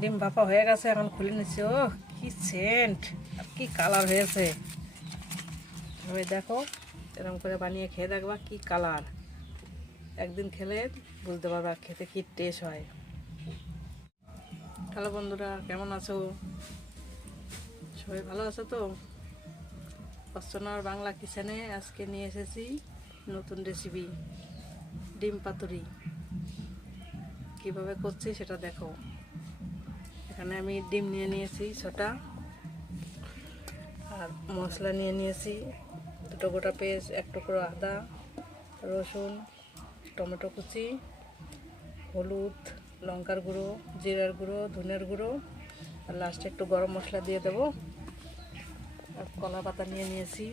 ডিম ভাপা হয়ে গেছে, এখন খুলে নিচ্ছি। ও কি সেন্ট আর কি কালার হয়েছে! তবে দেখো, এরকম করে বানিয়ে খেয়ে দেখবা কি কালার। একদিন খেলে বুঝতে পারবা খেতে কি টেস্ট হয়। হ্যালো বন্ধুরা, কেমন আছো? সবাই ভালো আছো তো? অর্চনার বাংলা কিচেনে আজকে নিয়ে এসেছি নতুন রেসিপি, ডিম পাতুরি। কিভাবে করছি সেটা দেখো। এখানে আমি ডিম নিয়ে নিয়েছি 6টা, আর মশলা নিয়ে নিয়েছি 2টো গোটা পেঁয়াজ, 1 টুকরো আদা, রসুন, টমেটো কুচি, হলুদ, লঙ্কার গুঁড়ো, জিরার গুঁড়ো, ধনের গুঁড়ো, আর লাস্টে একটু গরম মশলা দিয়ে দেবো। আর কলা পাতা নিয়ে নিয়েছি,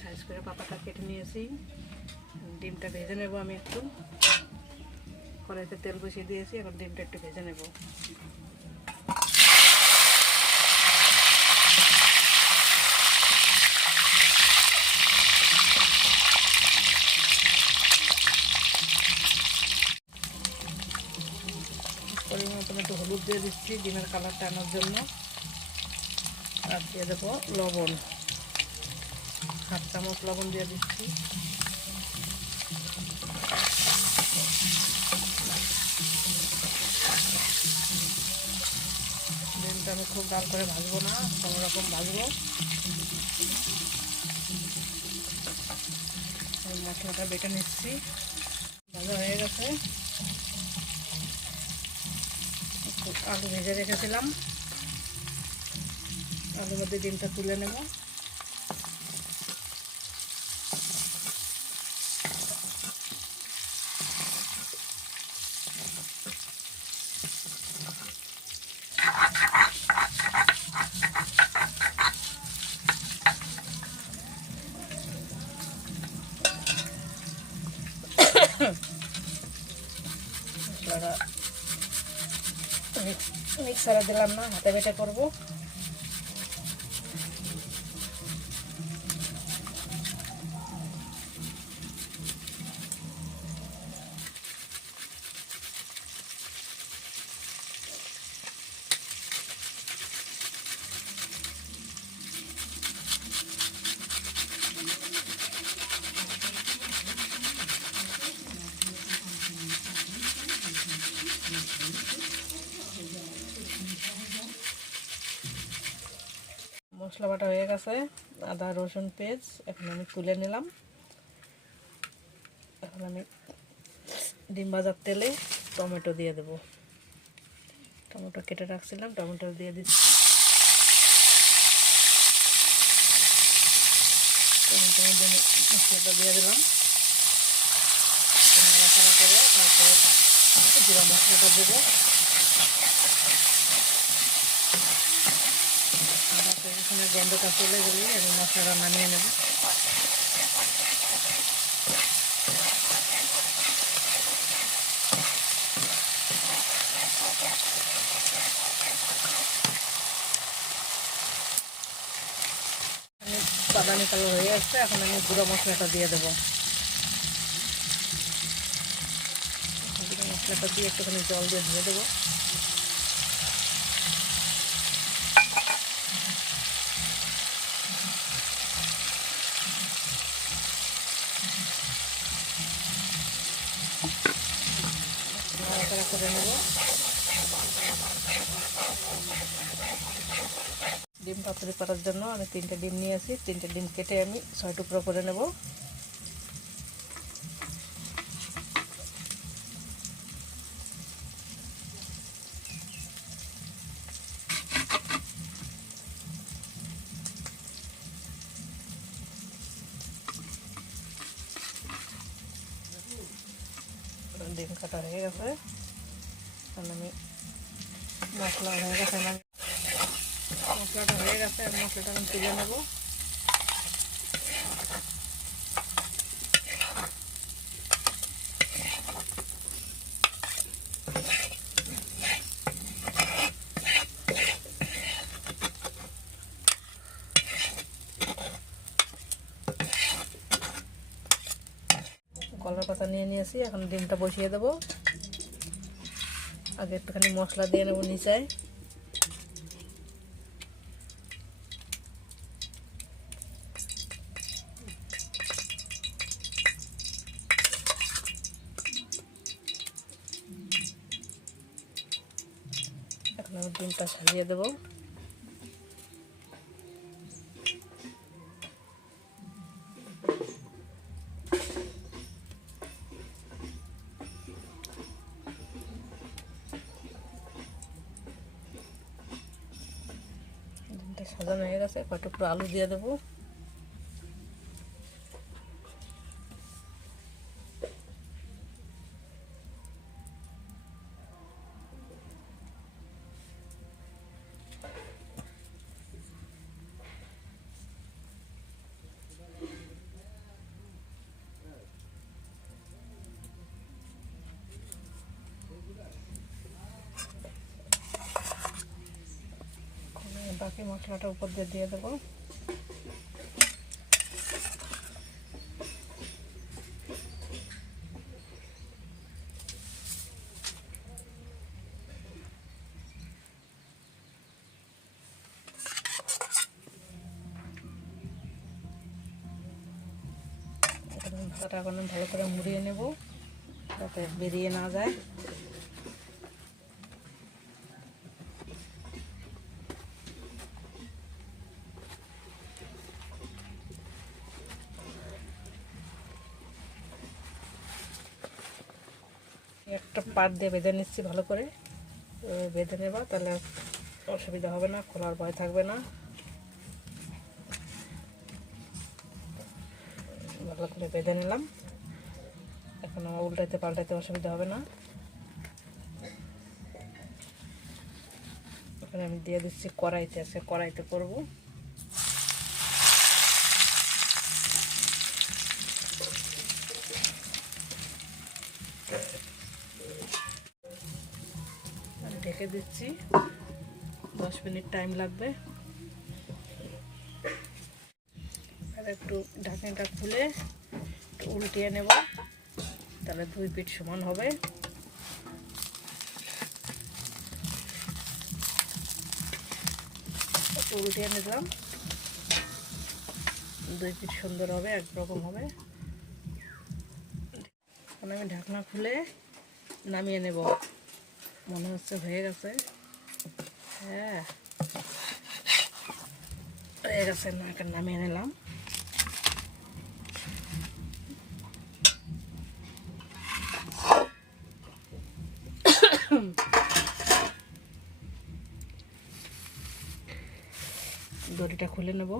সাইজ করে পাতাটা কেটে নিয়েছি। ডিমটা ভেজে নেব। আমি একটু কড়াইতে তেল বসিয়ে দিয়েছি, এখন ডিমটা একটু ভেজে নেব। পরিমাণ মতন একটু হলুদ দিয়ে দিচ্ছি ডিমের কালারটা আনার জন্য। আর দিয়ে দেবো লবণ, 1/2 চামচ লবণ দিয়ে দিচ্ছি। ডিমটা আমি খুব লাল করে ভাজবো না, কোনো রকম ভাজবো। মশলাটা বেটে নিচ্ছি। ভাজা হয়ে গেছে। আলু ভেজে রেখেছিলাম, আলুর মধ্যে ডিমটা তুলে নেব। মশলাটা মিক্সারে দিলাম না, হাতে বেটে করবো। মশলা বাটা হয়ে গেছে, আদা রসুন পেস্ট এখন আমি তুলে নিলাম। এখন আমি ডিম ভাজার তেলে টমেটো দিয়ে দেব। টমেটো কেটে রাখছিলাম, টমেটো দিয়ে দিচ্ছি। টমেটোর মধ্যে মশলাটা দিয়ে দিলাম, নাড়াচাড়া করে তারপরে জিরা মশলাটা দেবো। রসুনের গন্ধটা চলে গেলে আমি মশলাটা নামিয়ে নেব। বাদামি কালার হয়ে আসছে, এখন আমি গুঁড়ো মশলাটা দিয়ে দেবো। গুঁড়ো মশলাটা দিয়ে একটুখানি জল দিয়ে ধুয়ে দেবো। নাড়াচাড়া করে নেব। ডিম পাতুরি করার জন্য আমি 3টে ডিম নিয়েছি, 3টে ডিম কেটে আমি 6 টুকরো করে নেব। ডিম কাটা হয়ে গেছে, আমি মশলা হয়ে গেছে, মশলাটা হয়ে গেছে, আর মশলাটা আমি তুলে নেব। কলার পাতা নিয়ে নিয়েছি, এখন ডিমটা বসিয়ে দেবো। আগে একটুখানি মশলা দিয়ে নেবো নিচায়। এখন আমি ডিমটা সাজিয়ে দেবো। ডিমটা সাজানো হয়ে গেছে, কয়টা পুরো আলু দিয়ে দেবো। বাকি মশলাটা উপর দিয়ে দেবো। মশলাটা এখন ভালো করে মুড়িয়ে নেব যাতে বেরিয়ে না যায়। একটা পাট দিয়ে বেঁধে নিচ্ছি ভালো করে, বেঁধে নেবা, তাহলে অসুবিধা হবে না, খোলার ভয় থাকবে না। ভালো করে বেঁধে নিলাম, এখন আমার উল্টাইতে পাল্টাইতে অসুবিধা হবে না। এখানে আমি দিয়ে দিচ্ছি কড়াইতে, আছে কড়াইতে করব। ঢেকে দিচ্ছি, 10 মিনিট টাইম লাগবে। আর একটু ঢাকনাটা খুলে উল্টিয়ে নেব, তাহলে 2 পিঠ সমান হবে। উল্টিয়ে নিলাম, 2 পিঠ সুন্দর হবে, একরকম হবে। এখন আমি ঢাকনা খুলে নামিয়ে নেব। মনে হচ্ছে হয়ে গেছে। হ্যাঁ হয়ে গেছে, না এখন নামিয়ে নিলাম। দড়িটা খুলে নেব।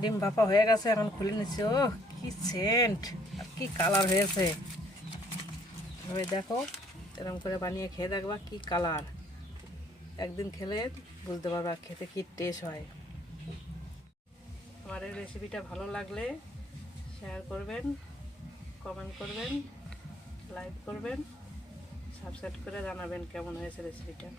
ডিম ভাপা হয়ে গেছে, এখন খুলে নিচ্ছি। ও কি সেন্ট আর কি কালার হয়েছে! এভাবে দেখো, এরকম করে বানিয়ে খেয়ে দেখবা, কি কালার। একদিন খেলে বুঝতে পারবা খেতে কি টেস্ট হয়। আমার এই রেসিপিটা ভালো লাগলে শেয়ার করবেন, কমেন্ট করবেন, লাইক করবেন, সাবস্ক্রাইব করে জানাবেন কেমন হয়েছে রেসিপিটা।